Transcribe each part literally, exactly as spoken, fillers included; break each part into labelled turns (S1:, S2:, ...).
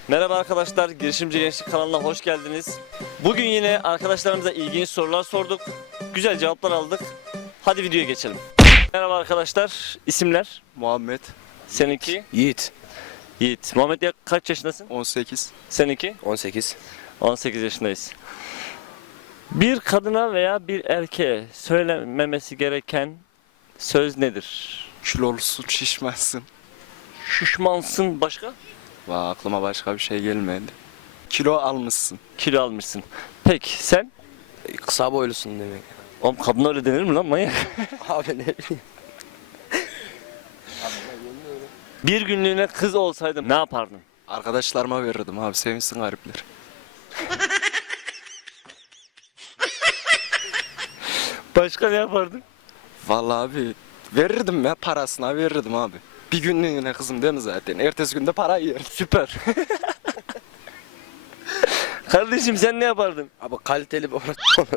S1: Merhaba arkadaşlar, Girişimci Gençlik kanalına hoş geldiniz. Bugün yine arkadaşlarımıza ilginç sorular sorduk. Güzel cevaplar aldık. Hadi videoya geçelim. Merhaba arkadaşlar, isimler?
S2: Muhammed.
S1: Seninki?
S3: Yiğit.
S1: Yiğit. Muhammed ya kaç yaşındasın?
S2: on sekiz.
S1: Seninki?
S3: on sekiz.
S1: on sekiz yaşındayız. Bir kadına veya bir erkeğe söylenmemesi gereken söz nedir?
S2: Kilolusun, şişmezsin.
S1: Şişmansın başka?
S2: Vay, aklıma başka bir şey gelmedi. Kilo almışsın.
S1: Kilo almışsın. Peki sen?
S3: Kısa boylusun demek.
S1: Oğlum kadına öyle denir mi lan manyak?
S3: Abi ne bileyim.
S1: Bir günlüğüne kız olsaydın ne yapardın?
S2: Arkadaşlarıma verirdim abi, sevinsin garipler.
S1: Başka ne yapardın?
S2: Vallahi abi verirdim ya, parasına verirdim abi. Bir günlüğüne kızım değil mi zaten? Ertesi günde parayı yer.
S1: Süper. Kardeşim sen ne yapardın?
S3: Abi kaliteli bir orası.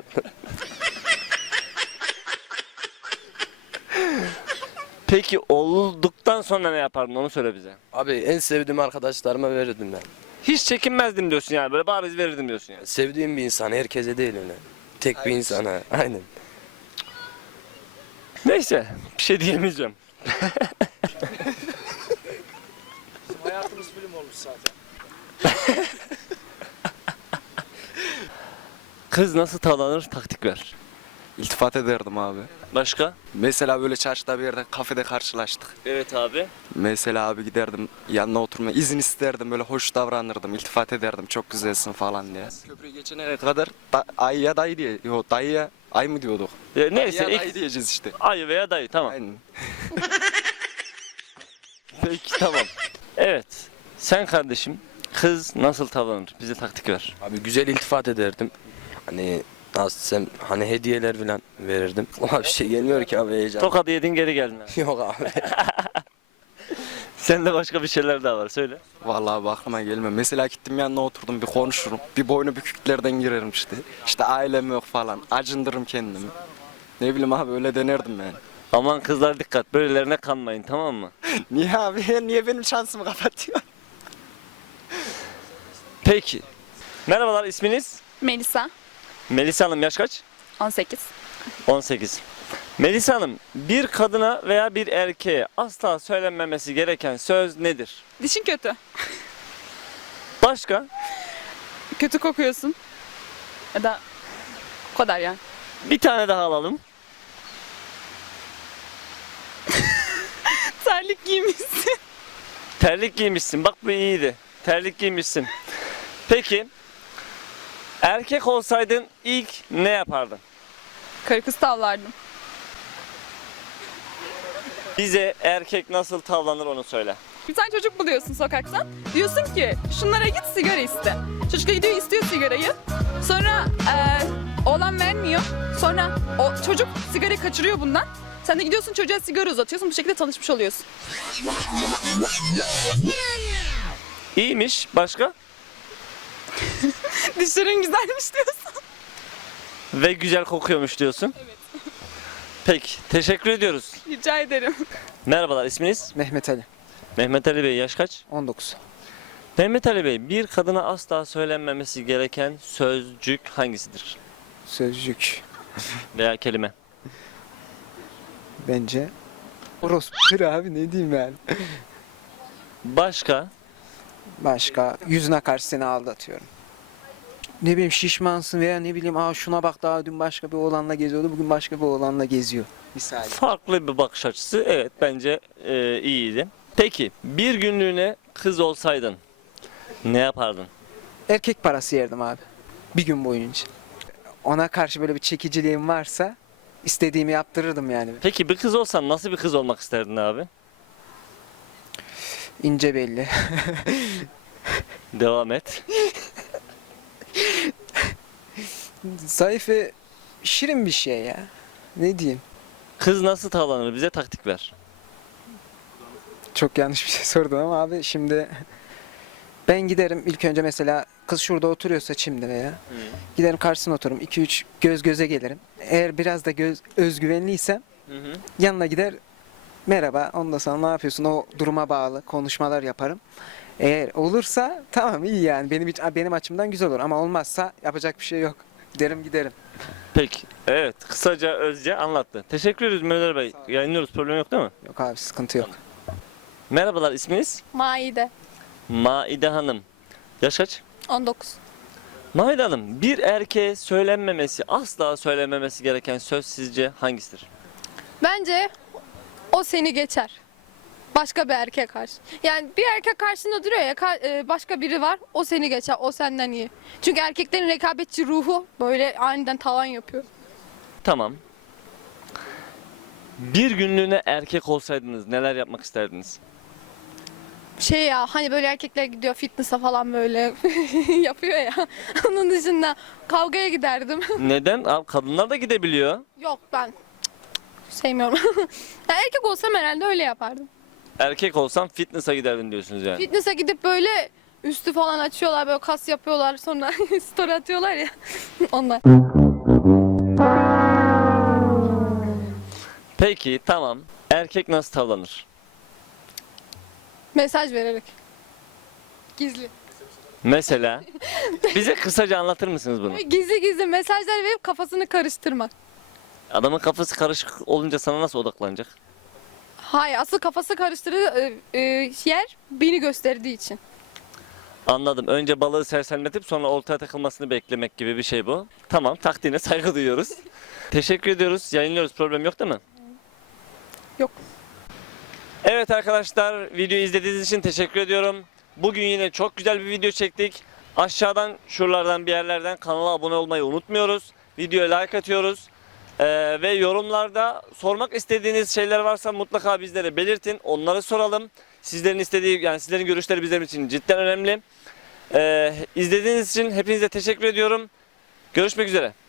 S1: Peki olduktan sonra ne yapardın onu söyle bize.
S3: Abi en sevdiğim arkadaşlarıma verirdim ben.
S1: Hiç çekinmezdim diyorsun yani böyle bariz verirdim diyorsun yani.
S3: Sevdiğim bir insan, herkese değil öyle. Tek bir insana. Aynen.
S1: Neyse bir şey diyemeyeceğim.
S4: Bizim hayatımız film olmuş zaten.
S1: Kız nasıl tavlanır taktik ver.
S2: İltifat ederdim abi.
S1: Başka?
S2: Mesela böyle çarşıda bir yerde, kafede karşılaştık.
S1: Evet abi.
S2: Mesela abi giderdim yanına oturma, izin isterdim, böyle hoş davranırdım, iltifat ederdim, çok güzelsin falan diye. Köprüyü geçene kadar da, ayıya dayı diye, yok dayıya ay mı diyorduk?
S1: Ya neyse
S2: Ayıya dayı
S1: ilk
S2: diyeceğiz işte.
S1: ayı veya dayı tamam.
S2: Aynen.
S1: Peki tamam. Evet. Sen kardeşim kız nasıl tavlanır? Bize taktik ver.
S3: Abi güzel iltifat ederdim. Hani nasıl desem, hani hediyeler falan verirdim. Ama bir şey gelmiyor ki abi, heyecan.
S1: Tokadı yedin geri geldin. abi.
S3: Yok abi.
S1: Sende başka bir şeyler daha var söyle.
S2: Vallahi abi aklıma gelmiyor. Mesela gittim yanına oturdum, bir konuşurum. Bir boynu büküklerden girerim işte. İşte ailem yok falan. Acındırırım kendimi. Ne bileyim abi, öyle denerdim yani.
S1: Aman kızlar dikkat böylelerine kanmayın tamam mı?
S2: Niye abi? Niye benim şansımı kapatıyor?
S1: Peki. Merhabalar isminiz?
S5: Melisa,
S1: Melisa Hanım yaş kaç?
S5: on sekiz.
S1: on sekiz. Melisa Hanım bir kadına veya bir erkeğe asla söylenmemesi gereken söz nedir?
S5: Dişin kötü.
S1: Başka?
S5: Kötü kokuyorsun. Ya da o kadar yani.
S1: Bir tane daha alalım.
S5: Terlik giymişsin.
S1: Terlik giymişsin. Bak bu iyiydi. Terlik giymişsin. Peki. Erkek olsaydın ilk ne yapardın?
S5: Karı kız tavlardım.
S1: Bize erkek nasıl tavlanır onu söyle.
S5: Bir tane çocuk buluyorsun sokaktan. Diyorsun ki şunlara git sigara iste. Çocuk da gidiyor istiyor sigarayı. Sonra eee oğlan vermiyor. Sonra o çocuk sigarayı kaçırıyor bundan. Sen de gidiyorsun çocuğa sigara uzatıyorsun. Bu şekilde tanışmış oluyorsun.
S1: İyiymiş. Başka?
S5: Dişlerin güzelmiş diyorsun.
S1: Ve güzel kokuyormuş diyorsun. Evet. Peki. Teşekkür ediyoruz.
S5: Rica ederim.
S1: Merhabalar. isminiz?
S4: Mehmet Ali,
S1: Mehmet Ali Bey yaş kaç?
S4: on dokuz.
S1: Mehmet Ali Bey bir kadına asla söylenmemesi gereken sözcük hangisidir?
S4: Sözcük
S1: Veya kelime.
S4: bence. Orospu'dur abi, ne diyeyim yani.
S1: Başka?
S4: Başka, yüzüne karşı seni aldatıyorum. Ne bileyim şişmansın veya ne bileyim aa şuna bak daha dün başka bir oğlanla geziyordu, bugün başka bir oğlanla geziyor. Misal.
S1: Farklı bir bakış açısı. Evet bence e, iyiydi. Peki bir günlüğüne kız olsaydın ne yapardın?
S4: Erkek parası yerdim abi. Bir gün boyunca. Ona karşı böyle bir çekiciliğim varsa istediğimi yaptırırdım yani.
S1: Peki bir kız olsan nasıl bir kız olmak isterdin abi?
S4: İnce belli.
S1: Devam et.
S4: Zayıfı şirin bir şey ya. Ne diyeyim?
S1: Kız nasıl tavlanır? Bize taktik ver.
S4: Çok yanlış bir şey sordun ama abi şimdi ben giderim ilk önce mesela kız şurada oturuyorsa şimdi veya giderim karşısına otururum iki üç göz göze gelirim. Eğer biraz da göz özgüvenliysem
S1: Hı hı.
S4: yanına gider merhaba ondan sonra ne yapıyorsun o duruma bağlı konuşmalar yaparım. Eğer olursa tamam iyi yani benim hiç- benim açımdan güzel olur ama olmazsa yapacak bir şey yok. Giderim giderim.
S1: Peki. Evet. Kısaca özce anlattı. Teşekkür ederiz Münir Bey. Yayınlıyoruz. Problem yok değil mi?
S4: Yok abi sıkıntı yok.
S1: Merhabalar. İsminiz?
S6: Maide.
S1: Maide Hanım. Yaş kaç?
S6: on dokuz.
S1: Maide Hanım, bir erkeğe söylenmemesi, asla söylenmemesi gereken söz sizce hangisidir?
S6: Bence o seni geçer. Başka bir erkek karşı. Yani bir erkek karşında duruyor ya ka- e, başka biri var o seni geçer. O senden iyi. Çünkü erkeklerin rekabetçi ruhu böyle aniden tavan yapıyor.
S1: Tamam. Bir günlüğüne erkek olsaydınız neler yapmak isterdiniz?
S6: Şey ya hani böyle erkekler gidiyor fitness'a falan böyle yapıyor ya. Onun dışında kavgaya giderdim.
S1: Neden? Abi, kadınlar da gidebiliyor.
S6: Yok ben cık, cık, sevmiyorum. Ya erkek olsam herhalde öyle yapardım.
S1: Erkek olsam fitness'a giderdim diyorsunuz yani.
S6: Fitness'a gidip böyle üstü falan açıyorlar böyle kas yapıyorlar sonra story atıyorlar ya onlar.
S1: Peki, tamam. Erkek nasıl tavlanır?
S6: Mesaj vererek. Gizli.
S1: Mesela bize kısaca anlatır mısınız bunu?
S6: Gizli gizli mesajlar verip kafasını karıştırmak.
S1: Adamın kafası karışık olunca sana nasıl odaklanacak?
S6: Hayır asıl kafası karıştırdığı e, e, yer beni gösterdiği için.
S1: Anladım. Önce balığı sersemletip sonra oltaya takılmasını beklemek gibi bir şey bu. Tamam, taktiğine saygı duyuyoruz. Teşekkür ediyoruz. Yayınlıyoruz. Problem yok değil mi?
S6: Yok.
S1: Evet arkadaşlar, videoyu izlediğiniz için teşekkür ediyorum. Bugün yine çok güzel bir video çektik. Aşağıdan, şuralardan bir yerlerden kanala abone olmayı unutmuyoruz. Videoya like atıyoruz. Ee, ve yorumlarda sormak istediğiniz şeyler varsa mutlaka bizlere belirtin. Onları soralım. Sizlerin istediği, yani sizlerin görüşleri bizim için cidden önemli. Ee, izlediğiniz için hepinize teşekkür ediyorum. Görüşmek üzere.